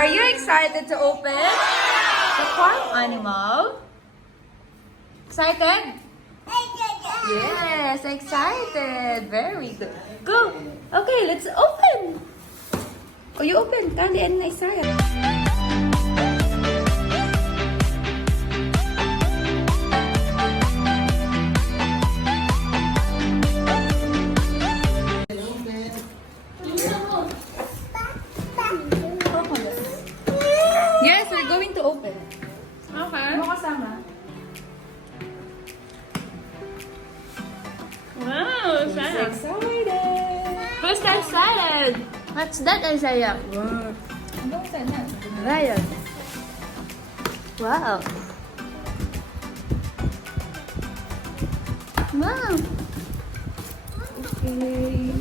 Are you excited to open the farm animal? Excited? Yes, excited. Very good. Go. Okay, let's open. Oh, you open. Candy and Isaiah. Yes, we're going to open. Okay. Ano kasama? Wow, Isaiah. Excited. Who's that excited? What's that, Isaiah? Wow. Ano sana? Lion. Wow. Wow. Okay.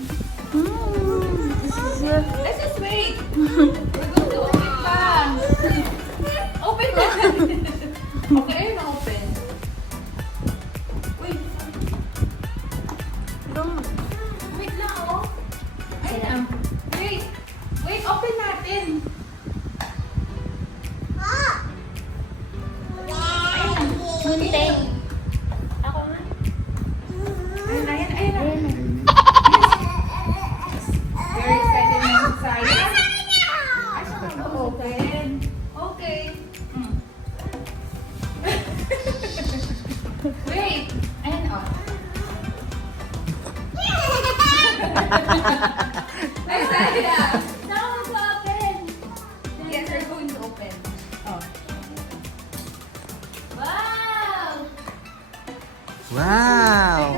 This is your... Let's just wait. We're going to open pa. Open pa. Okay, ayun na open. Wait. Wait lang, oh. Ayun na. Wait. Wait, open natin. Munting. Ako nga. Ayun na, ayun na. Very excited na si Saya. Ay, siya ka open. Okay. Wait. Ayun, oh. Ay, Saya. Now we're open. Yes, we're going to open. Oh. Wow. Wow!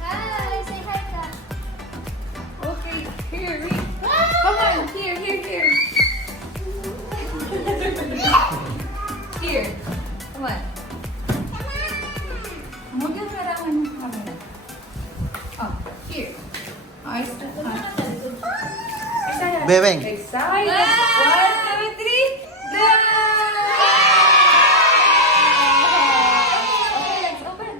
Hi, say hi ka. Okay, here, wait. Come on, here. Here. Come on. Huwag yung harangan ng camera. Oh, here. Ay, excited. Bebeng. Excited. Wow! 1, 2, 3. Go! Okay, let's open.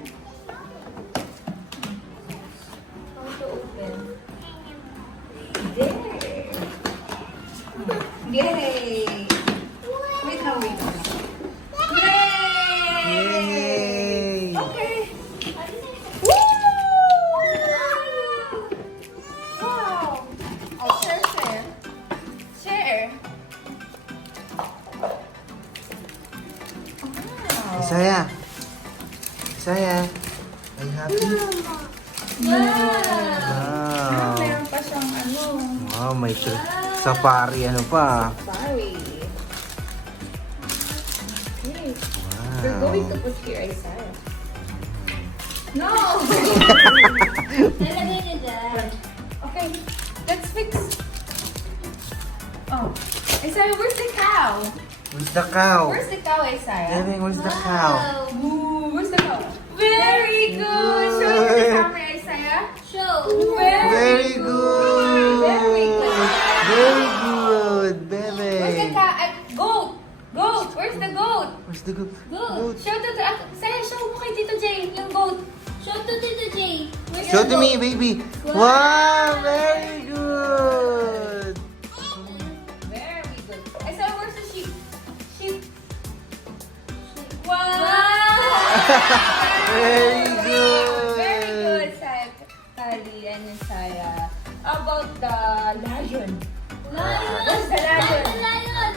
How to open? There. Yay! Wait now, wait. Yay! Yay! Okay. Woo! Wow! Oh, share. Share. Wow. Isaiah! Isaiah! Are you happy? Wow! Meron pa siyang ano. Wow, may safari ano pa. Sorry. Okay. We're going to Wow! put here, Isaiah. No! Nalagay niyo dyan. Okay, let's fix. Oh, Isaiah, where's the cow? Where's the cow? Where's the cow, Isaiah? Bebeng, where's the cow? Ooh, where's the cow? Very good! Show it to the camera, Isaiah. Show. Very good! Very good. Very good, Where's the Bebeng! cow? Goat! Goat! Where's the goat? Where's the goat? Goat. Show to the... Isaiah, show mo kay Tito Jay yung goat. Show to Tito J. Where's Show the to me, goat? baby! Wow! Very good! Very good. Isaiah, where's the sheep? Sheep. Wow! Very good! Very good, Saya. Kali and Saya. How about the lion? Lion. Where's the lion? The lion.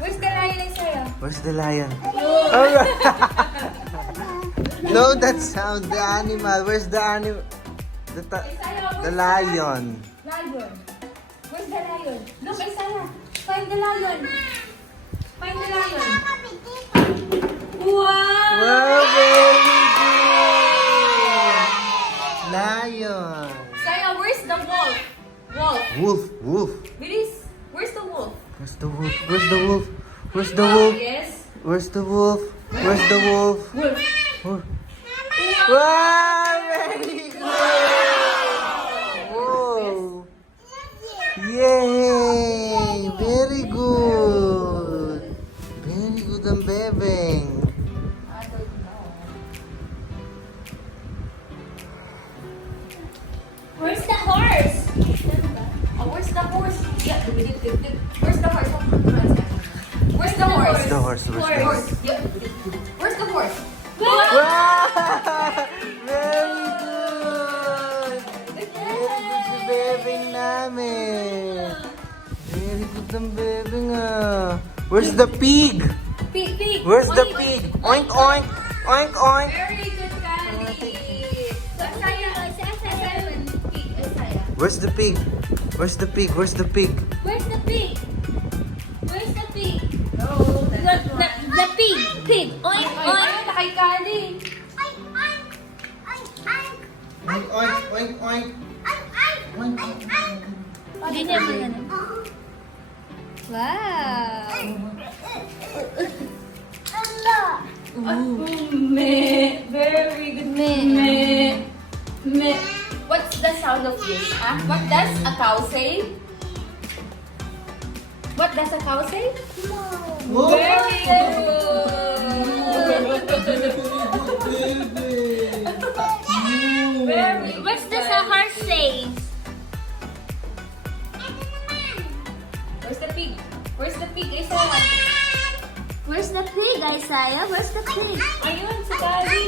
Where's the lion, Isaiah? Where's the lion? Alright! No, that sound, the animal. Where's the animal? The, Isaiah, the where's lion. Lion. Where's the lion? Look, Isaiah. Find the lion. Find the lion. Wow! Wow, very good! Lion. Isaiah, where's the wolf? Wolf. Wolf, wolf. Bilis. Where's the wolf? Where's the wolf? Where's the wolf? Where's the wolf? Yes. Where's the wolf? Where's the wolf? Wolf. Wolf. Wow, very good! Whoa! Yay! Very good! Very good ang bebeng. I don't know. Where's the horse? Oh, where's the horse? Yeah, horse? Where's the Horse. horse? Yeah. Where's the horse? Wow! Very good! Very good si Bebeng namin. Very good ang Bebeng ah. Where's the pig? Pig, pig. Where's the Oink, pig? Oink, oink! Oink, oink! Very good, Candy. So, Isaiah. Pig, Isaiah. Where's the pig? Where's the pig? Where's the pig? Where's the pig? Where's the pig? Oh, The pig. Pig. Oink, Ayun oink. na kay Candy. Oink, oink, oink, oink! Oink, oink, oink! Ganyan mo ganun. Wow. Me. Very good. Me. Me. What's the sound of this? What does a cow say? What does a cow say? Oh! Very good. Very good. What's the horse say? Where's the pig? Where's the pig, Isaiah? Where's the pig, Isaiah? Where's the pig? Ayun, si Daddy.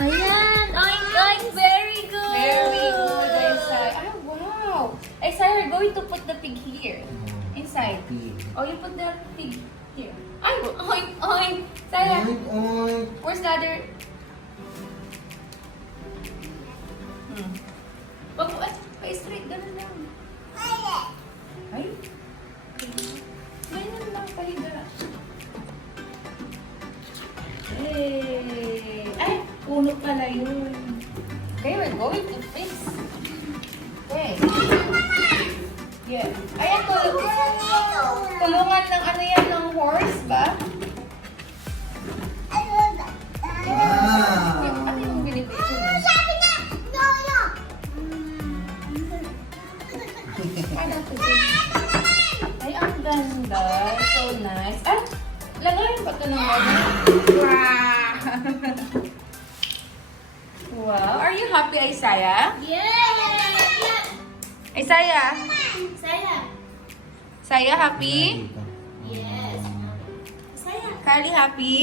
Ayan. Oink, oink. Very good. Very good, Isaiah. Oh, wow. Isaiah, you're going to put the pig here. Inside. Pig. Oh, you put the pig here. Ay, oink, oink. Isaiah, Oink, oink! where's the other? Wag mo, pa-straight. Ganun lang. Ay. Ganyan lang, pahiga. Hey. Ay, puno pala yun. Okay, we're going to fix. Okay. Yeah. Ayan, tulungan ng ano yan, ng horse ba? Wow! Ano yung binibigay? Ano to? Ay, ang ganda. So nice. Ay, lagayan pa ito ng water. Wow! Wow. Are you happy, Isaiah? Yeah. Isaiah? Isaiah. Isaiah, happy? Yes. Isaiah. Carly, happy?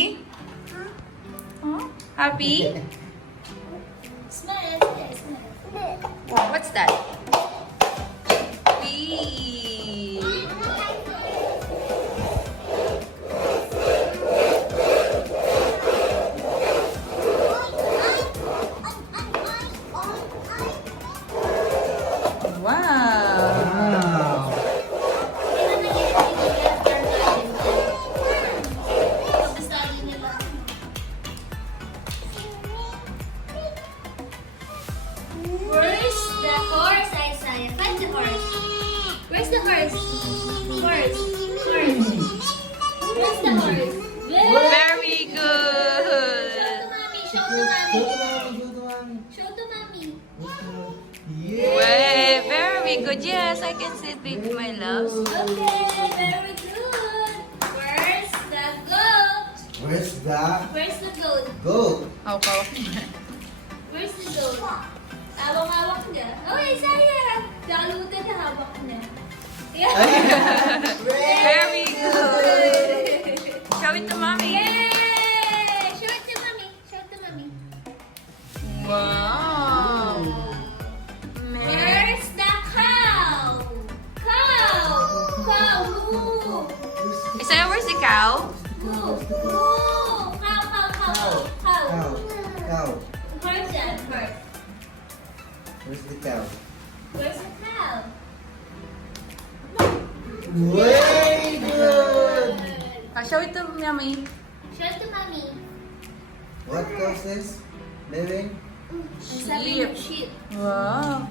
Huh? Happy? Smile. Smile. Wow, what's that? Wee. Wow. Wow! Where's the horse, Isaiah? Find the horse. Where's the horse? Horse. Where's the horse? Very good. Show to mommy. Go to mommy. Show to mommy. Yeah! Way, very good. Yes, I can sit with my loves. Okay, very good. Where's the goat? Where's the Where's the goat? goat? Okay. Where's the goat? Hawak-hawak niya. Oh, Isaiah! Lalo ka na hawak niya. Yeah. Very good. Show it to mommy. Yay! Show it to mommy. Show it to mommy. Wow. Where's the cow? Cow! Cow! Moo! Isaiah, where's the cow? Moo! Moo! Cow, cow, cow. Cow. Cow. Cow. Horse yan, horse. Where's the cow? Where's the cow? Very good! Show it to mommy. Show it to mommy. What cow says? Living? Sabi ng sheep. Wow.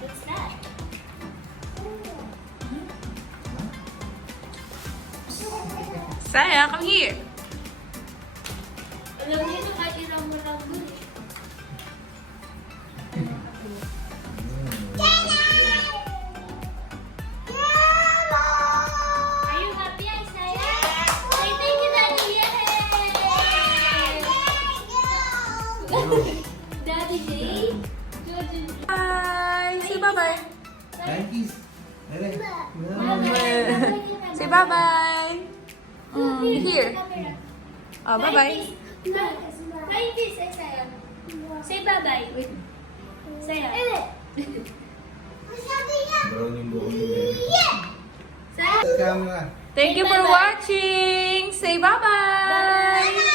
What's that? Isaiah, come here. Alam niyo ito kahit ilang mo lang dun eh. Are you happy, Isaiah? Say thank you, Daddy. Yay! bye-bye. Yankees. Dali. Say bye-bye. Here. Oh, bye-bye. Flying kiss, say saya. Say bye-bye. Wait. Saya. Brown yung buhok ni baby. Saya. Camera. Thank you for watching. Say bye-bye.